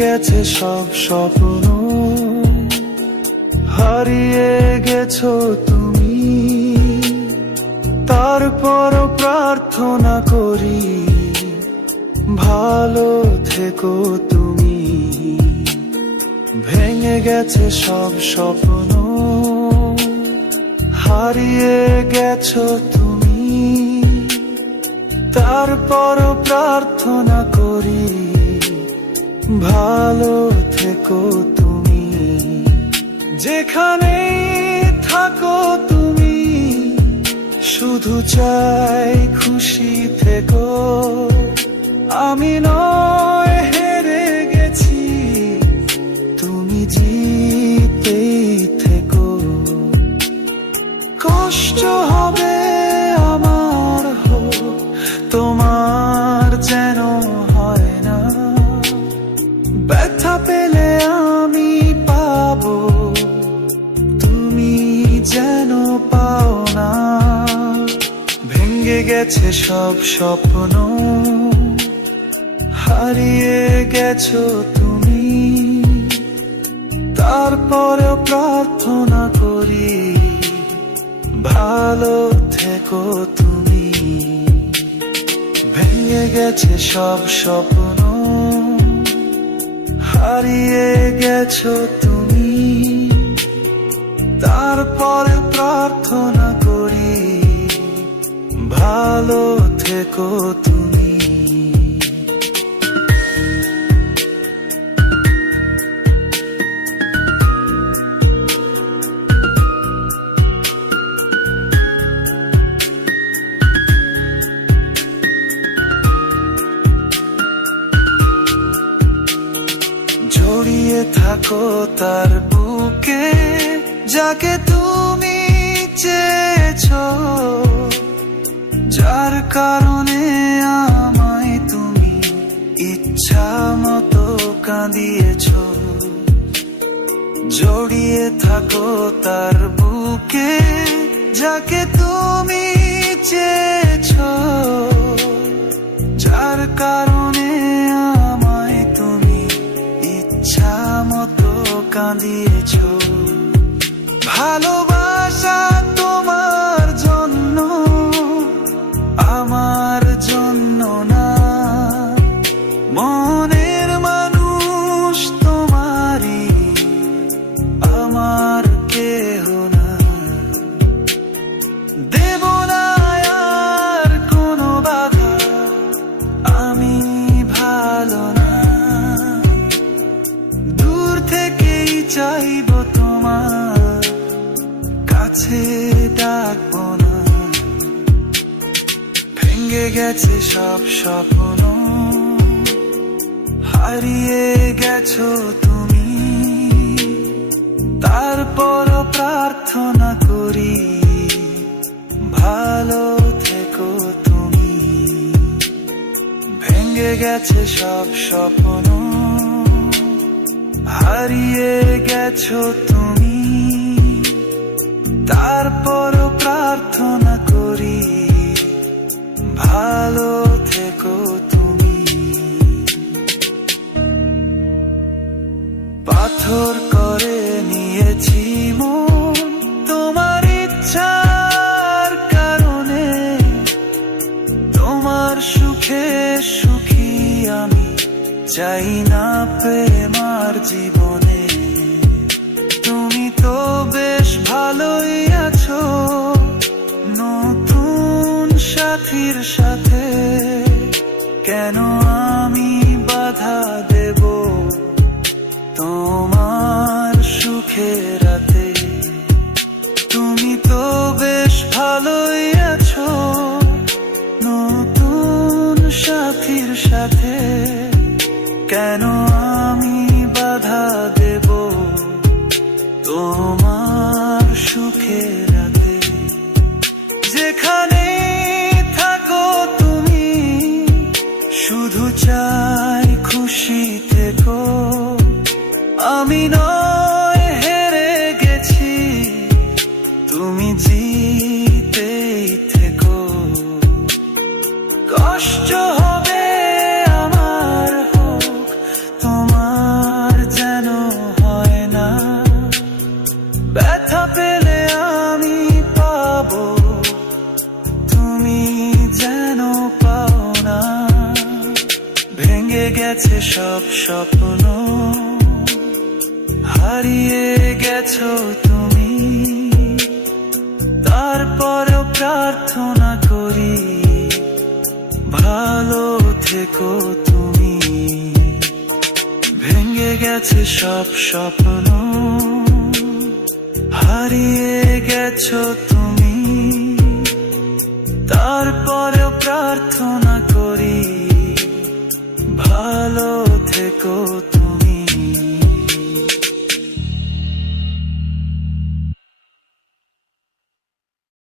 গেছে সব স্বপ্ন, হারিয়ে গেছো তুমি। তারপরও প্রার্থনা করি, ভালো থেকো তুমি। ভেঙে গেছে সব স্বপ্ন, হারিয়ে গেছো তুমি। তারপরও প্রার্থনা করি, ভালো থেকো তুমি। যেখানেই থাকো তুমি, শুধু চাই খুশি থেকো। আমি নয় হেরে গেছি, তুমি জিতেই থেকো। কষ্ট হবে আমার, হোক তোমার যেন হয় না। ব্যথা পেলে আমি পাবো, তুমি যেন পাও না। ভেঙে গেছে সব স্বপ্ন, হারিয়ে গেছো তুমি। তারপরেও প্রার্থনা করি, ভালো থেকো তুমি। ভেঙে গেছে সব স্বপ্ন, হারিয়ে গেছো তুমি। তারপরে প্রার্থনা করি, ভালো থেকো তুমি। জড়িয়ে থাকো তার বুকে, যাকে তুমি চেয়েছো। যার কারণে আমায় তুমি ইচ্ছা মতো কাঁদিয়েছো। জড়িয়ে থাকো তার বুকে, যাকে তুমি চেয়েছো। যার কারণে আমায় তুমি ইচ্ছা মতো কাঁদিয়েছো। ভালোবাসা তোমার জন্য, আমার জন্য না। মনের মানুষ তোমারই, আমার কেহ না। দেব না আর কোনো বাধা, আমি ভালো না। দূর থেকেই চাইবো তোমার, কাছে ডাকবো না। ভেঙে গেছে সব স্বপ্ন, হারিয়ে গেছো তুমি। তারপরও প্রার্থনা করি, ভালো থেকো তুমি। ভেঙে গেছে সব স্বপ্ন, হারিয়ে গেছো তুমি। তারপরও প্রার্থনা করি, ভালো থেকো তুমি। পাথর করে নিয়েছি মন তোমার ইচ্ছার কারণে। তোমার সুখে সুখী আমি, চাই না প্রেম আর জীবনে। তুমি তো বেশ ভালোই আছো নতুন সাথীর সাথে। কেন আমি বাধা দেব তোমার সুখে রাতে? তুমি তো বেশ ভালোই আছো নতুন সাথীর সাথে। কেন আমি বাধা দেব তোমার সুখে রাতে? যেখানে থাকো তুমি, শুধু চাই খুশি থেকো। আমি নয় হেরে গেছি, তুমি জিতেই থেকো। কষ্ট হবে আমার, হোক তোমার গেছে সব স্বপ্ন, হারিয়ে গেছো তুমি। তারপরেও প্রার্থনা করি, ভালো থেকো তুমি। ভেঙে গেছে সব স্বপ্ন, হারিয়ে গেছো তুমি।